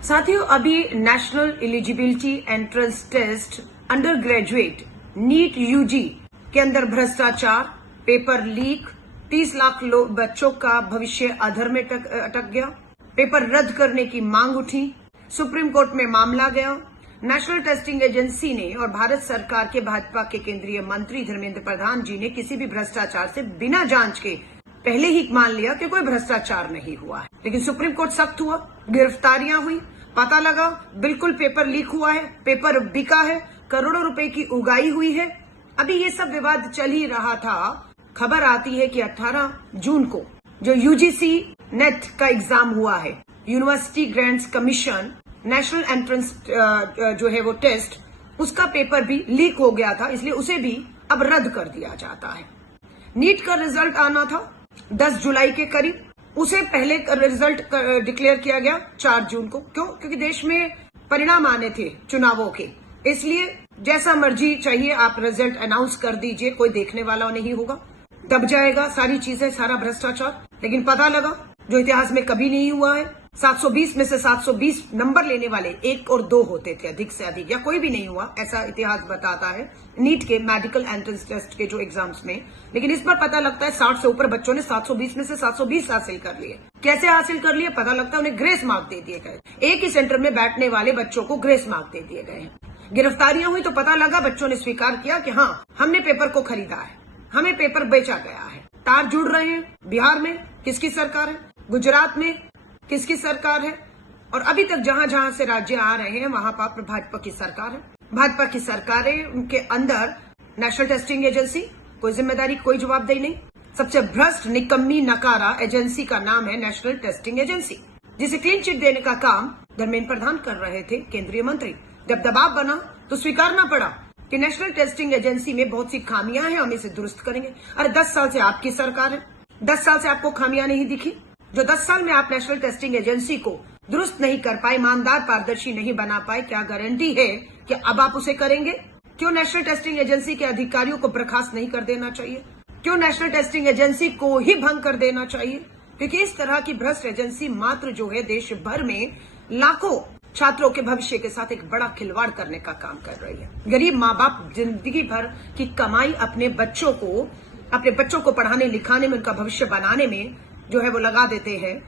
साथियों, अभी national eligibility entrance test undergraduate NEET UG के अंदर भ्रष्टाचार, पेपर लीक, 30 लाख बच्चों का भविष्य अधर में अटक गया, पेपर रद्द करने की मांग उठी, सुप्रीम कोर्ट में मामला गया। नेशनल टेस्टिंग एजेंसी ने और भारत सरकार के भाजपा के केंद्रीय मंत्री धर्मेंद्र प्रधान जी ने किसी भी भ्रष्टाचार से बिना जांच के पहले ही मान लिया कि कोई भ्रष्टाचार नहीं हुआ है। लेकिन सुप्रीम कोर्ट सख्त हुआ, गिरफ्तारियां हुई, पता लगा बिल्कुल पेपर लीक हुआ है, पेपर बिका है, करोड़ों रुपए की उगाही हुई है। अभी ये सब विवाद चल ही रहा था। खबर आती है कि 18 जून को जो यूजीसी नेट का एग्जाम हुआ है, university grants commission national entrance जो है वो टेस्ट, उसका पेपर भी लीक हो गया था, इसलिए उसे भी अब रद्द कर दिया जाता है। नीट का रिजल्ट आना था 10 जुलाई के करीब, उसे पहले रिजल्ट डिक्लेयर किया गया 4 जून को। क्यों? क्योंकि देश में परिणाम आने थे चुनावों के, इसलिए जैसा मर्जी चाहिए आप रिजल्ट अनाउंस कर दीजिए, कोई देखने वाला नहीं होगा, दब जाएगा सारी चीजें, सारा भ्रष्टाचार। लेकिन पता लगा जो इतिहास में कभी नहीं हुआ है, 720 में से 720 नंबर लेने वाले 1 और 2 होते थे, अधिक से अधिक, या कोई भी नहीं हुआ, ऐसा इतिहास बताता है नीट के मेडिकल एंट्रेंस टेस्ट के जो एग्जाम्स में। लेकिन इस पर पता लगता है 60 से ऊपर बच्चों ने 720 में से 720 हासिल कर लिए। कैसे हासिल कर लिए? पता लगता है उन्हें ग्रेस मार्क दे दिए गए। एक ही सेंटर में बैठने वाले बच्चों को ग्रेस मार्क दे दिए गए हैं। गिरफ्तारियां हुई तो पता लगा बच्चों ने स्वीकार किया कि हाँ, हमने पेपर को खरीदा है, हमें पेपर बेचा गया है। तार जुड़ रहे हैं। बिहार में किसकी सरकार है, गुजरात में किसकी सरकार है, और अभी तक जहां जहां से राज्य आ रहे हैं वहां पर भाजपा की सरकार है। भाजपा की सरकारें, उनके अंदर नेशनल टेस्टिंग एजेंसी, कोई जिम्मेदारी, कोई जवाबदेही नहीं। सबसे भ्रष्ट, निकम्मी, नकारा एजेंसी का नाम है नेशनल टेस्टिंग एजेंसी, जिसे क्लीन चिट देने का काम धर्मेंद्र प्रधान कर रहे थे, केंद्रीय मंत्री। जब दबाव बना तो स्वीकारना पड़ा कि नेशनल टेस्टिंग एजेंसी में बहुत सी खामियां हैं, हम इसे दुरुस्त करेंगे। अरे 10 साल से आपकी सरकार है, 10 साल से आपको खामियां नहीं दिखी? जो 10 साल में आप नेशनल टेस्टिंग एजेंसी को दुरुस्त नहीं कर पाए, ईमानदार, पारदर्शी नहीं बना पाए, क्या गारंटी है कि अब आप उसे करेंगे? क्यों नेशनल टेस्टिंग एजेंसी के अधिकारियों को बर्खास्त नहीं कर देना चाहिए? क्यों नेशनल टेस्टिंग एजेंसी को ही भंग कर देना चाहिए? क्योंकि इस तरह की भ्रष्ट एजेंसी मात्र जो है देश भर में लाखों छात्रों के भविष्य के साथ एक बड़ा खिलवाड़ करने का काम कर रही है। गरीब माँ बाप जिंदगी भर की कमाई अपने बच्चों को पढ़ाने लिखाने में, उनका भविष्य बनाने में जो है वो लगा देते हैं,